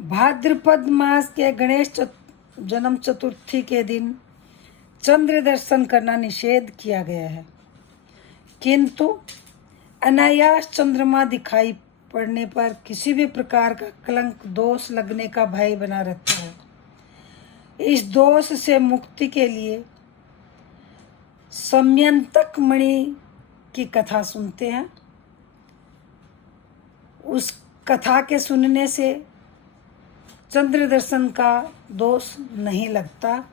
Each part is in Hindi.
भाद्रपद मास के जन्म चतुर्थी के दिन चंद्र दर्शन करना निषेध किया गया है, किंतु अनायास चंद्रमा दिखाई पड़ने पर किसी भी प्रकार का कलंक दोष लगने का भय बना रहता है। इस दोष से मुक्ति के लिए समयंतक मणि की कथा सुनते हैं। उस कथा के सुनने से चंद्र दर्शन का दोष नहीं लगता।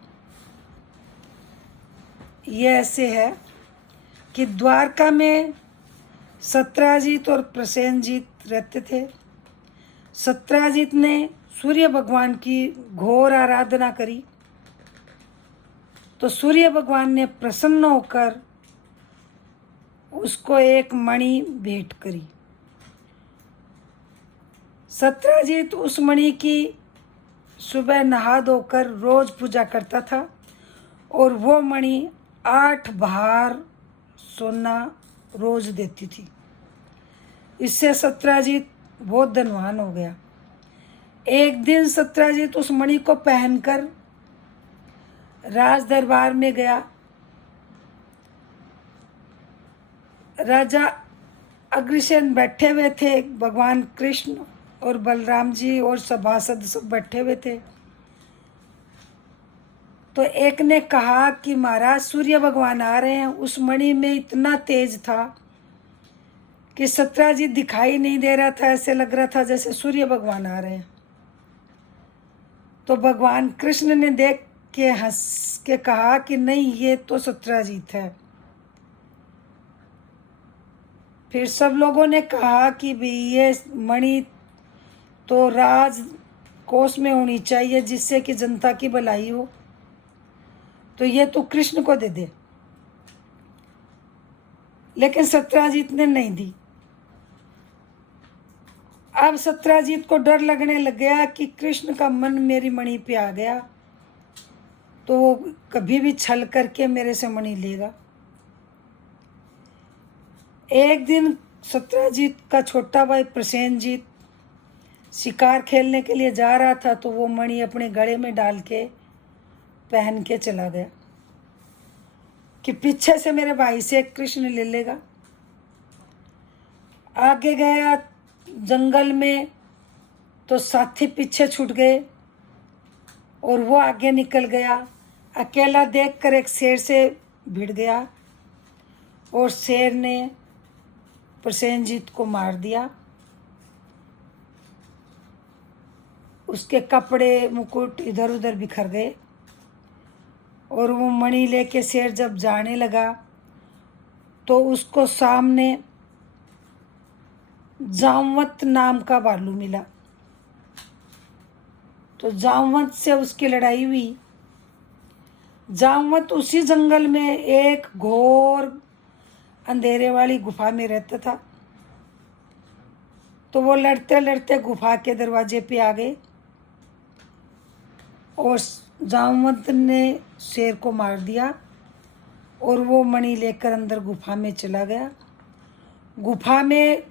ये ऐसे है कि द्वारका में सत्राजित और प्रसेनजीत रहते थे। सत्राजित ने सूर्य भगवान की घोर आराधना करी तो सूर्य भगवान ने प्रसन्न होकर उसको एक मणि भेंट करी। सत्राजित उस मणि की सुबह नहा धोकर रोज पूजा करता था और वो मणि 8 भार सोना रोज देती थी। इससे सत्राजित बहुत धनवान हो गया। एक दिन सत्राजित उस मणि को पहनकर राज दरबार में गया। राजा अग्रसेन बैठे हुए थे, भगवान कृष्ण और बलराम जी और सभासद सब बैठे हुए थे। तो एक ने कहा कि महाराज सूर्य भगवान आ रहे हैं। उस मणि में इतना तेज था कि सत्राजित दिखाई नहीं दे रहा था, ऐसे लग रहा था जैसे सूर्य भगवान आ रहे हैं। तो भगवान कृष्ण ने देख के हंस के कहा कि नहीं, ये तो सत्राजित है। फिर सब लोगों ने कहा कि भाई ये मणि तो राज कोष में होनी चाहिए जिससे कि जनता की भलाई हो, तो ये तो कृष्ण को दे दे। लेकिन सत्राजित ने नहीं दी। अब सत्राजित को डर लगने लग गया कि कृष्ण का मन मेरी मणि पे आ गया तो वो कभी भी छल करके मेरे से मणि लेगा। एक दिन सत्राजित का छोटा भाई प्रसेनजीत शिकार खेलने के लिए जा रहा था तो वो मणि अपने गले में डाल के पहन के चला गया कि पीछे से मेरे भाई से कृष्ण ले लेगा। आगे गया जंगल में तो साथी पीछे छूट गए और वो आगे निकल गया। अकेला देखकर एक शेर से भिड़ गया और शेर ने प्रसेनजीत को मार दिया। उसके कपड़े मुकुट इधर उधर बिखर गए और वो मणि लेके शेर जब जाने लगा तो उसको सामने जामवंत नाम का भालू मिला। तो जामवंत से उसकी लड़ाई हुई। जामवंत उसी जंगल में एक घोर अंधेरे वाली गुफा में रहता था। तो वो लड़ते लड़ते गुफा के दरवाजे पे आ गए और जामवंत ने शेर को मार दिया और वो मणि लेकर अंदर गुफा में चला गया। गुफा में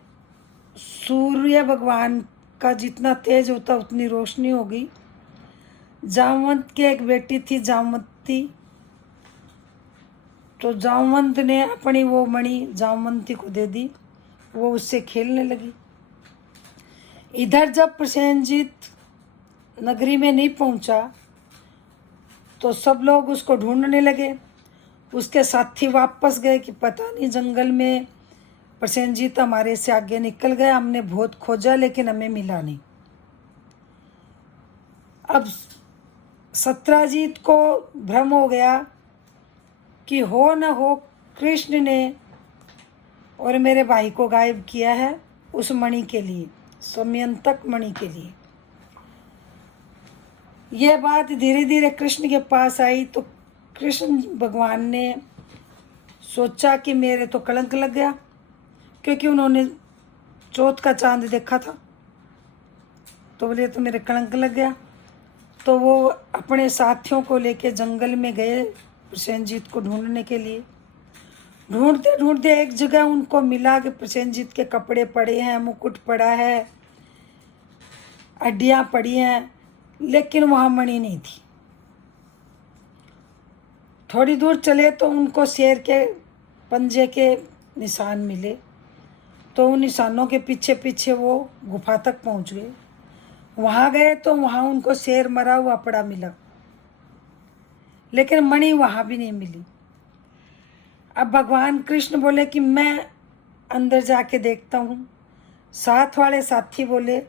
सूर्य भगवान का जितना तेज होता उतनी रोशनी हो गई। जामवंत की एक बेटी थी जामवंती, तो जामवंत ने अपनी वो मणि जामवंती को दे दी। वो उससे खेलने लगी। इधर जब प्रसेनजीत नगरी में नहीं पहुंचा तो सब लोग उसको ढूंढने लगे। उसके साथी वापस गए कि पता नहीं जंगल में प्रसेनजीत हमारे से आगे निकल गया, हमने बहुत खोजा लेकिन हमें मिला नहीं। अब सत्राजित को भ्रम हो गया कि हो न हो कृष्ण ने और मेरे भाई को गायब किया है उस मणि के लिए, समयंतक मणि के लिए। यह बात धीरे धीरे कृष्ण के पास आई तो कृष्ण भगवान ने सोचा कि मेरे तो कलंक लग गया, क्योंकि उन्होंने चौथ का चांद देखा था। तो बोले तो मेरे कलंक लग गया। तो वो अपने साथियों को लेके जंगल में गए प्रसेनजीत को ढूंढने के लिए। ढूंढते ढूंढते एक जगह उनको मिला कि प्रसेनजीत के कपड़े पड़े हैं, मुकुट पड़ा है, हड्डियाँ पड़ी हैं, लेकिन वहाँ मणि नहीं थी। थोड़ी दूर चले तो उनको शेर के पंजे के निशान मिले, तो उन निशानों के पीछे पीछे वो गुफा तक पहुंच गए। वहाँ गए तो वहाँ उनको शेर मरा हुआ पड़ा मिला, लेकिन मणि वहाँ भी नहीं मिली। अब भगवान कृष्ण बोले कि मैं अंदर जाके देखता हूँ। साथ वाले साथी बोले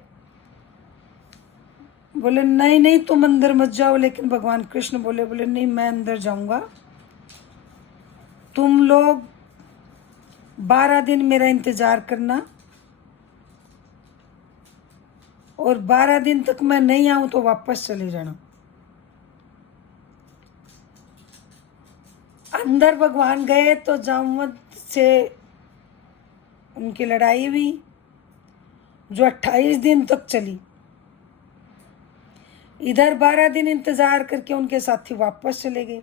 नहीं नहीं तुम अंदर मत जाओ, लेकिन भगवान कृष्ण बोले नहीं मैं अंदर जाऊंगा, तुम लोग 12 दिन मेरा इंतजार करना, और 12 दिन तक मैं नहीं आऊं तो वापस चले जाना। अंदर भगवान गए तो जामवंत से उनकी लड़ाई हुई, जो 28 दिन तक चली। इधर 12 दिन इंतजार करके उनके साथी वापस चले गए।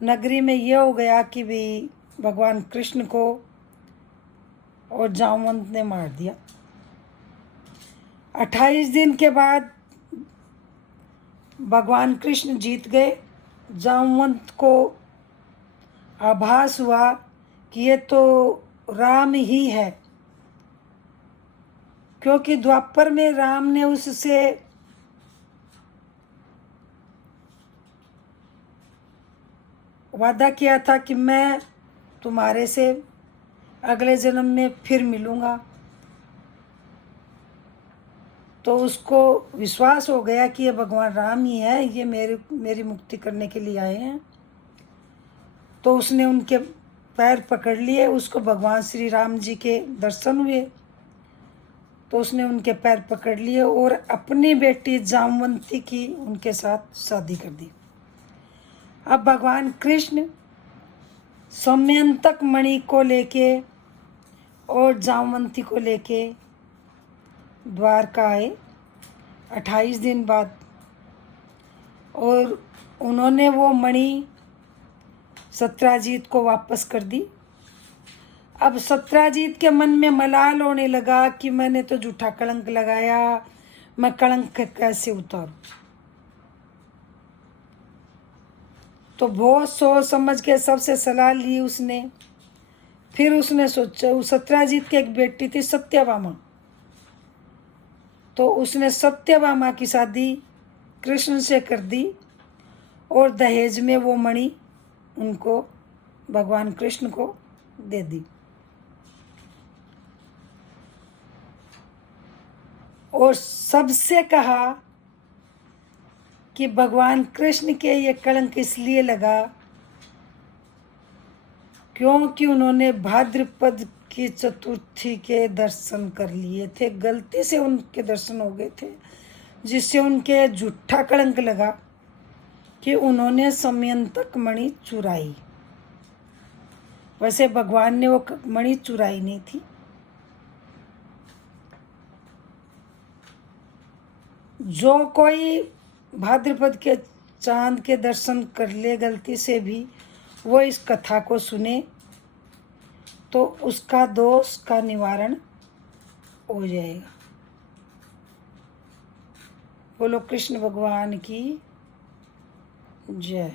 नगरी में यह हो गया कि भी भगवान कृष्ण को और जामवंत ने मार दिया। 28 दिन के बाद भगवान कृष्ण जीत गए। जामवंत को आभास हुआ कि ये तो राम ही है, क्योंकि द्वापर में राम ने उससे वादा किया था कि मैं तुम्हारे से अगले जन्म में फिर मिलूंगा। तो उसको विश्वास हो गया कि ये भगवान राम ही है, ये मेरी मुक्ति करने के लिए आए हैं। तो उसने उनके पैर पकड़ लिए, उसको भगवान श्री राम जी के दर्शन हुए, तो उसने उनके पैर पकड़ लिए और अपनी बेटी जामवंती की उनके साथ शादी कर दी। अब भगवान कृष्ण सौम्यंतक मणि को लेके और जामवंती को लेके द्वारका आए 28 दिन बाद, और उन्होंने वो मणि सत्राजीत को वापस कर दी। अब सत्राजीत के मन में मलाल होने लगा कि मैंने तो झूठा कलंक लगाया, मैं कलंक कैसे उतारूं। तो बहुत सोच समझ के सबसे सलाह ली उसने। फिर उसने सोचा, सत्राजीत की एक बेटी थी सत्यभामा, तो उसने सत्यभामा की शादी कृष्ण से कर दी और दहेज में वो मणि उनको भगवान कृष्ण को दे दी। और सबसे कहा कि भगवान कृष्ण के ये कलंक इसलिए लगा क्योंकि उन्होंने भाद्रपद की चतुर्थी के दर्शन कर लिए थे, गलती से उनके दर्शन हो गए थे, जिससे उनके झूठा कलंक लगा कि उन्होंने समयंतक मणि चुराई। वैसे भगवान ने वो मणि चुराई नहीं थी। जो कोई भाद्रपद के चांद के दर्शन कर ले गलती से भी, वो इस कथा को सुने तो उसका दोष का निवारण हो जाएगा। बोलो कृष्ण भगवान की जय।